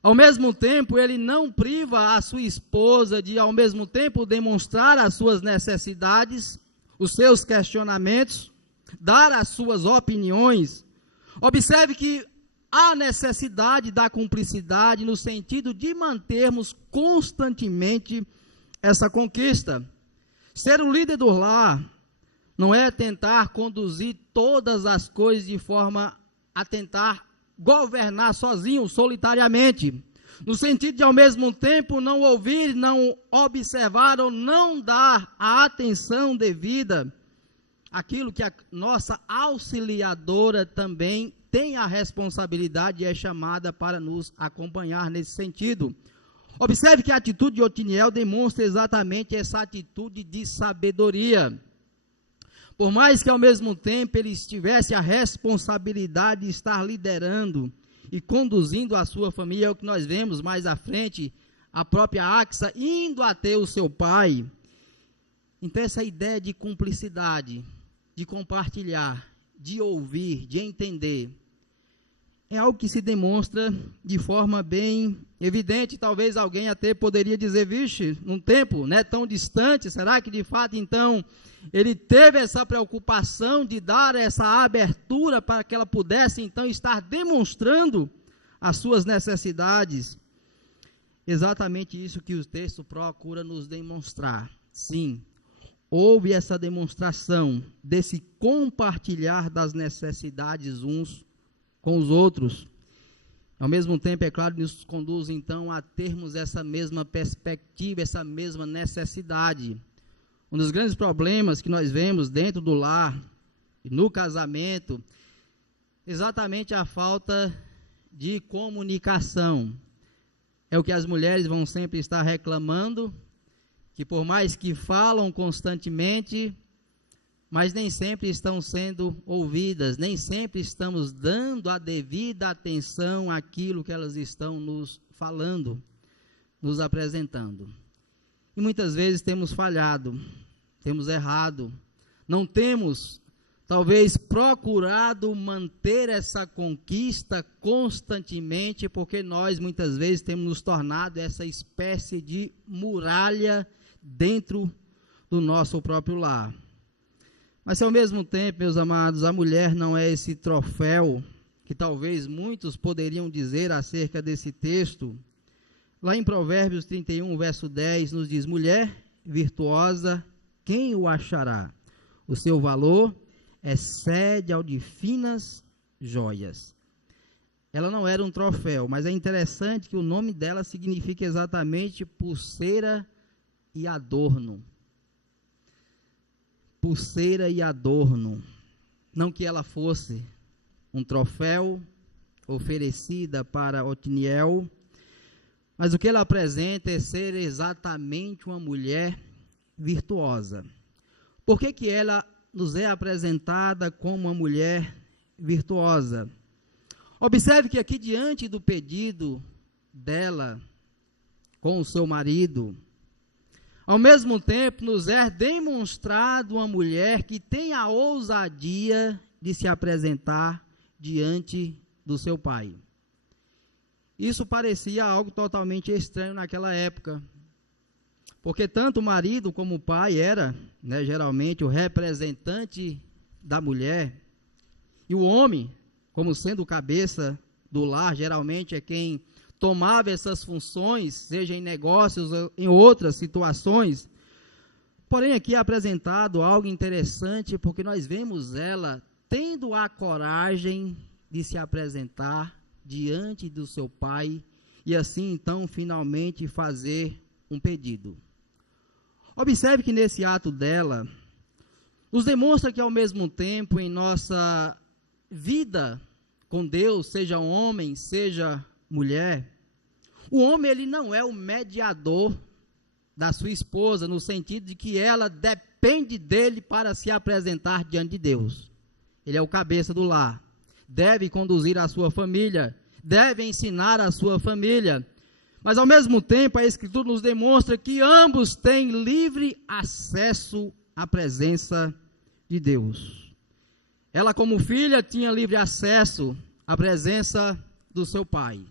ao mesmo tempo ele não priva a sua esposa de ao mesmo tempo demonstrar as suas necessidades, os seus questionamentos, dar as suas opiniões. Observe que há necessidade da cumplicidade no sentido de mantermos constantemente essa conquista. Ser o líder do lar não é tentar conduzir todas as coisas de forma a tentar governar sozinho, solitariamente. No sentido de, ao mesmo tempo, não ouvir, não observar ou não dar a atenção devida àquilo que a nossa auxiliadora também tem a responsabilidade e é chamada para nos acompanhar nesse sentido. Observe que a atitude de Otiniel demonstra exatamente essa atitude de sabedoria. Por mais que ao mesmo tempo ele tivesse a responsabilidade de estar liderando e conduzindo a sua família, é o que nós vemos mais à frente, a própria Axa indo até o seu pai. Então essa ideia de cumplicidade, de compartilhar, de ouvir, de entender, é algo que se demonstra de forma bem evidente. Talvez alguém até poderia dizer, vixe, num tempo tão distante, será que de fato então ele teve essa preocupação de dar essa abertura para que ela pudesse então estar demonstrando as suas necessidades? Exatamente isso que o texto procura nos demonstrar. Sim, houve essa demonstração desse compartilhar das necessidades uns com os outros. Ao mesmo tempo, é claro, nos conduz então a termos essa mesma perspectiva, essa mesma necessidade. Um dos grandes problemas que nós vemos dentro do lar e no casamento, exatamente a falta de comunicação. É o que as mulheres vão sempre estar reclamando, que por mais que falam constantemente, mas nem sempre estão sendo ouvidas, nem sempre estamos dando a devida atenção àquilo que elas estão nos falando, nos apresentando. E muitas vezes temos falhado, temos errado, não temos, talvez, procurado manter essa conquista constantemente, porque nós muitas vezes temos nos tornado essa espécie de muralha dentro do nosso próprio lar. Mas se ao mesmo tempo, meus amados, a mulher não é esse troféu que talvez muitos poderiam dizer acerca desse texto, lá em Provérbios 31, verso 10, nos diz, mulher virtuosa, quem o achará? O seu valor excede ao de finas joias. Ela não era um troféu, mas é interessante que o nome dela significa exatamente pulseira e adorno. Pulseira e adorno. Não que ela fosse um troféu oferecida para Otiniel, mas o que ela apresenta é ser exatamente uma mulher virtuosa. Por que ela nos é apresentada como uma mulher virtuosa? Observe que aqui diante do pedido dela com o seu marido, ao mesmo tempo nos é demonstrado uma mulher que tem a ousadia de se apresentar diante do seu pai. Isso parecia algo totalmente estranho naquela época, porque tanto o marido como o pai era, geralmente, o representante da mulher, e o homem, como sendo o cabeça do lar, geralmente é quem tomava essas funções, seja em negócios ou em outras situações. Porém, aqui é apresentado algo interessante, porque nós vemos ela tendo a coragem de se apresentar diante do seu pai, e assim, então, finalmente fazer um pedido. Observe que nesse ato dela, nos demonstra que ao mesmo tempo, em nossa vida com Deus, seja homem, seja mulher, o homem ele não é o mediador da sua esposa, no sentido de que ela depende dele para se apresentar diante de Deus. Ele é o cabeça do lar, deve conduzir a sua família, deve ensinar a sua família. Mas ao mesmo tempo a Escritura nos demonstra que ambos têm livre acesso à presença de Deus. Ela, como filha, tinha livre acesso à presença do seu pai.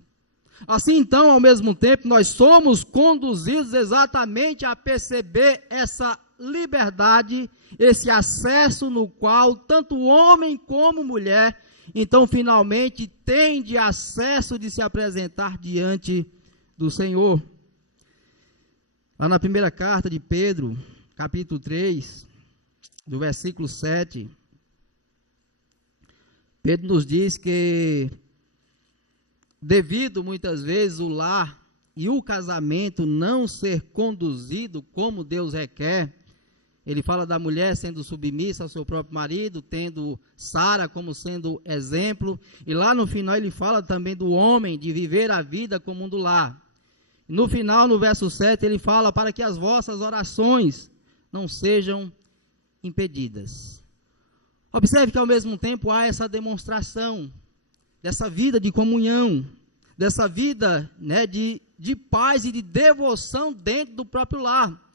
Assim, então, ao mesmo tempo, nós somos conduzidos exatamente a perceber essa liberdade, esse acesso no qual tanto homem como mulher, então, finalmente, tem de acesso de se apresentar diante do Senhor. Lá na primeira carta de Pedro, capítulo 3, do versículo 7, Pedro nos diz que, devido muitas vezes o lar e o casamento não ser conduzido como Deus requer, ele fala da mulher sendo submissa ao seu próprio marido, tendo Sara como sendo exemplo, e lá no final ele fala também do homem, de viver a vida como um do lar. No final, no verso 7, ele fala para que as vossas orações não sejam impedidas. Observe que ao mesmo tempo há essa demonstração dessa vida de comunhão, dessa vida, né, de paz e de devoção dentro do próprio lar.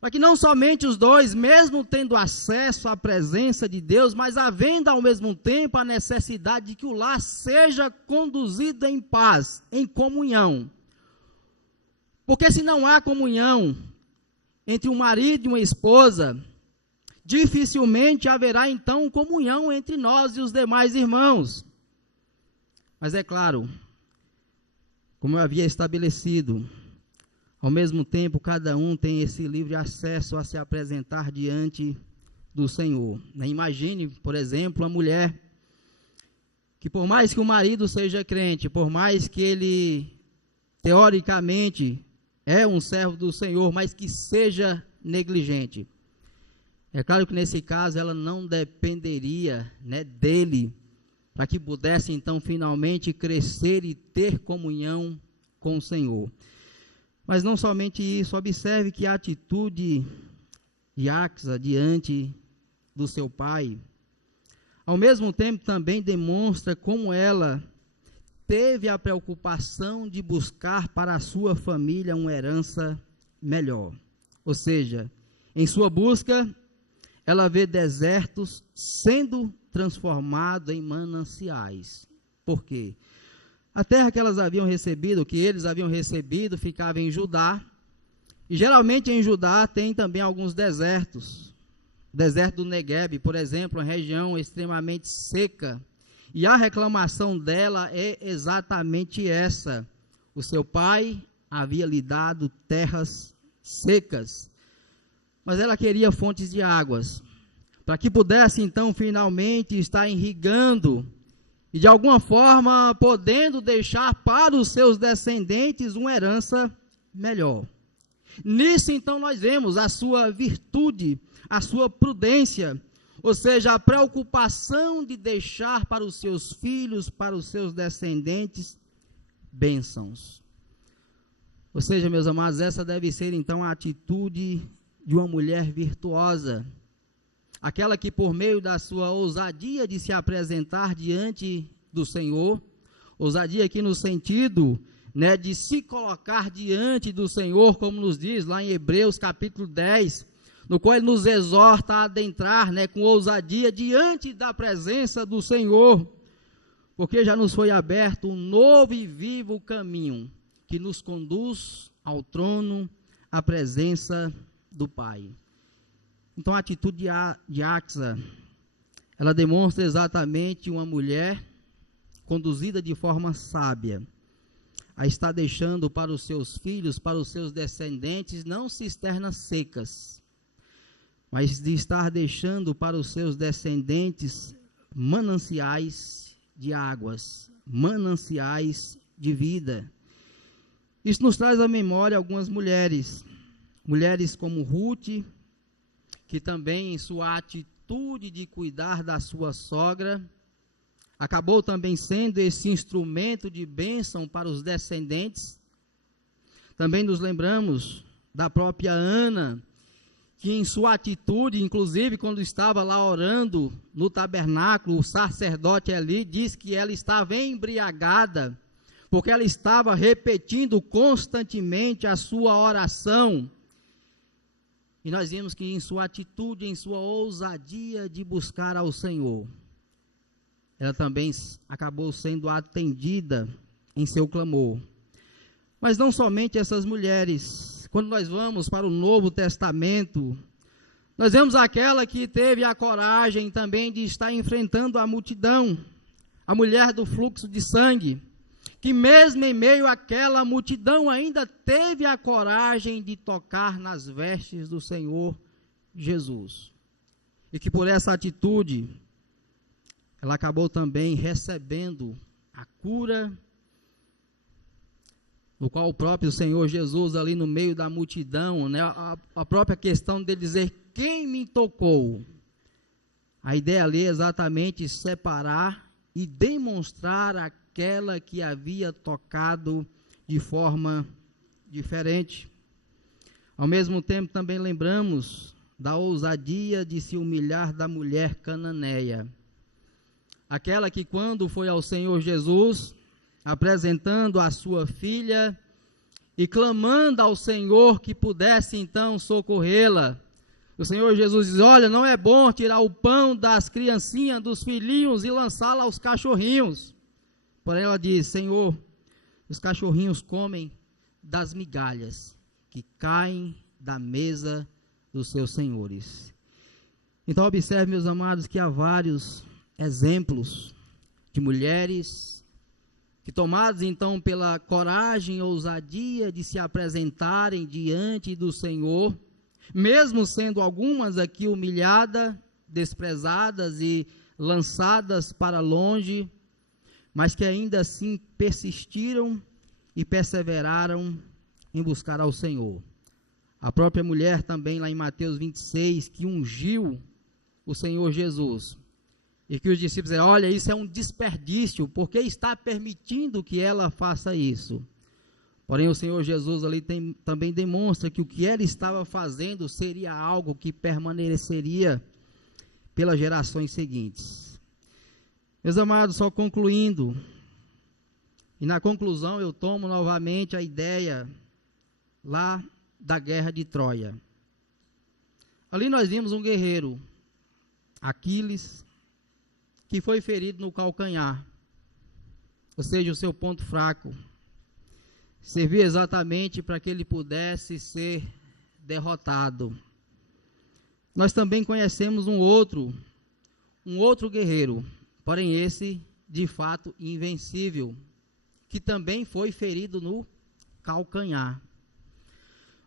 Para que não somente os dois, mesmo tendo acesso à presença de Deus, mas havendo ao mesmo tempo a necessidade de que o lar seja conduzido em paz, em comunhão. Porque se não há comunhão entre um marido e uma esposa, dificilmente haverá então comunhão entre nós e os demais irmãos. Mas é claro, como eu havia estabelecido, ao mesmo tempo cada um tem esse livre acesso a se apresentar diante do Senhor. Imagine, por exemplo, a mulher, que por mais que o marido seja crente, por mais que ele, teoricamente, é um servo do Senhor, mas que seja negligente. É claro que nesse caso ela não dependeria, né, dele, para que pudesse então finalmente crescer e ter comunhão com o Senhor. Mas não somente isso, observe que a atitude de Axa diante do seu pai, ao mesmo tempo também demonstra como ela teve a preocupação de buscar para a sua família uma herança melhor. Ou seja, em sua busca, ela vê desertos sendo transformados em mananciais. Por quê? A terra que elas haviam recebido, que eles haviam recebido, ficava em Judá. E geralmente em Judá tem também alguns desertos. O deserto do Negueb, por exemplo, uma região extremamente seca. E a reclamação dela é exatamente essa. O seu pai havia lhe dado terras secas, mas ela queria fontes de águas, para que pudesse então finalmente estar irrigando e de alguma forma podendo deixar para os seus descendentes uma herança melhor. Nisso então nós vemos a sua virtude, a sua prudência, ou seja, a preocupação de deixar para os seus filhos, para os seus descendentes, bênçãos. Ou seja, meus amados, essa deve ser então a atitude de uma mulher virtuosa, aquela que por meio da sua ousadia de se apresentar diante do Senhor, ousadia aqui no sentido, né, de se colocar diante do Senhor, como nos diz lá em Hebreus capítulo 10, no qual ele nos exorta a adentrar, né, com ousadia diante da presença do Senhor, porque já nos foi aberto um novo e vivo caminho, que nos conduz ao trono, à presença do Pai. Então a atitude de Axa, ela demonstra exatamente uma mulher conduzida de forma sábia, a estar deixando para os seus filhos, para os seus descendentes, não cisternas secas, mas de estar deixando para os seus descendentes mananciais de águas, mananciais de vida. Isso nos traz à memória algumas mulheres como Ruth, que também em sua atitude de cuidar da sua sogra, acabou também sendo esse instrumento de bênção para os descendentes. Também nos lembramos da própria Ana, que em sua atitude, inclusive quando estava lá orando no tabernáculo, o sacerdote ali diz que ela estava embriagada, porque ela estava repetindo constantemente a sua oração. E nós vimos que em sua atitude, em sua ousadia de buscar ao Senhor, ela também acabou sendo atendida em seu clamor. Mas não somente essas mulheres. Quando nós vamos para o Novo Testamento, nós vemos aquela que teve a coragem também de estar enfrentando a multidão, a mulher do fluxo de sangue, que mesmo em meio àquela multidão ainda teve a coragem de tocar nas vestes do Senhor Jesus. E que por essa atitude, ela acabou também recebendo a cura, no qual o próprio Senhor Jesus ali no meio da multidão, né, a própria questão de dizer quem me tocou. A ideia ali é exatamente separar e demonstrar aquela que havia tocado de forma diferente. Ao mesmo tempo também lembramos da ousadia de se humilhar da mulher cananeia. Aquela que quando foi ao Senhor Jesus, apresentando a sua filha e clamando ao Senhor que pudesse então socorrê-la, o Senhor Jesus diz: olha, não é bom tirar o pão das criancinhas, dos filhinhos e lançá-la aos cachorrinhos. Porém ela diz: Senhor, os cachorrinhos comem das migalhas que caem da mesa dos seus senhores. Então observe, meus amados, que há vários exemplos de mulheres que, tomadas então pela coragem e ousadia de se apresentarem diante do Senhor, mesmo sendo algumas aqui humilhadas, desprezadas e lançadas para longe, mas que ainda assim persistiram e perseveraram em buscar ao Senhor. A própria mulher também lá em Mateus 26, que ungiu o Senhor Jesus, e que os discípulos disseram: olha, isso é um desperdício, porque está permitindo que ela faça isso. Porém o Senhor Jesus ali também demonstra que o que ela estava fazendo seria algo que permaneceria pelas gerações seguintes. Meus amados, só concluindo, e na conclusão eu tomo novamente a ideia lá da guerra de Troia. Ali nós vimos um guerreiro, Aquiles, que foi ferido no calcanhar, ou seja, o seu ponto fraco, servia exatamente para que ele pudesse ser derrotado. Nós também conhecemos um outro guerreiro, porém esse de fato invencível, que também foi ferido no calcanhar.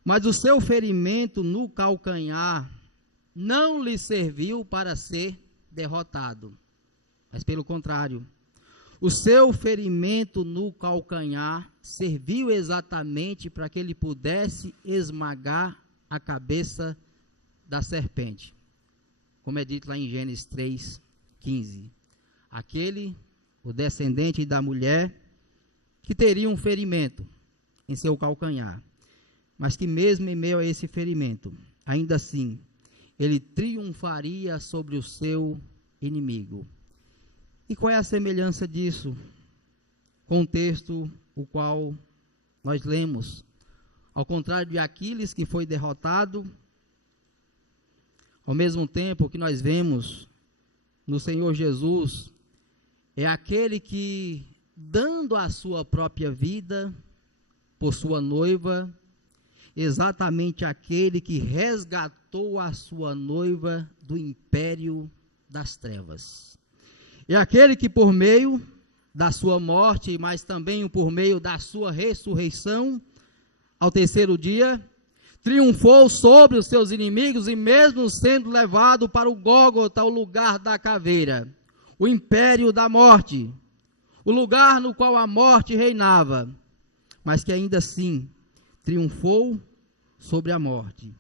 Mas o seu ferimento no calcanhar não lhe serviu para ser derrotado, mas pelo contrário, o seu ferimento no calcanhar serviu exatamente para que ele pudesse esmagar a cabeça da serpente, como é dito lá em Gênesis 3:15. Aquele, o descendente da mulher, que teria um ferimento em seu calcanhar, mas que mesmo em meio a esse ferimento, ainda assim, ele triunfaria sobre o seu inimigo. E qual é a semelhança disso com o texto o qual nós lemos? Ao contrário de Aquiles, que foi derrotado, ao mesmo tempo que nós vemos no Senhor Jesus, é aquele que, dando a sua própria vida por sua noiva, exatamente aquele que resgatou a sua noiva do império das trevas. É aquele que por meio da sua morte, mas também por meio da sua ressurreição, ao terceiro dia, triunfou sobre os seus inimigos e mesmo sendo levado para o Gólgota, o lugar da caveira, o império da morte, o lugar no qual a morte reinava, mas que ainda assim triunfou sobre a morte.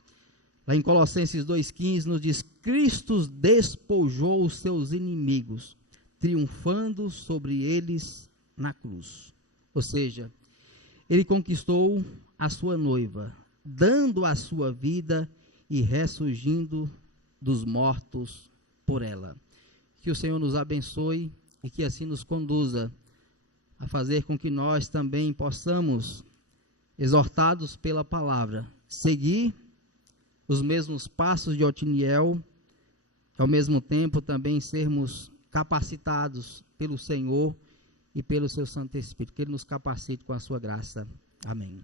Lá em Colossenses 2,15 nos diz: Cristo despojou os seus inimigos, triunfando sobre eles na cruz. Ou seja, ele conquistou a sua noiva, dando a sua vida e ressurgindo dos mortos por ela. Que o Senhor nos abençoe e que assim nos conduza a fazer com que nós também possamos, exortados pela palavra, seguir os mesmos passos de Otiniel, ao mesmo tempo também sermos capacitados pelo Senhor e pelo seu Santo Espírito, que Ele nos capacite com a sua graça. Amém.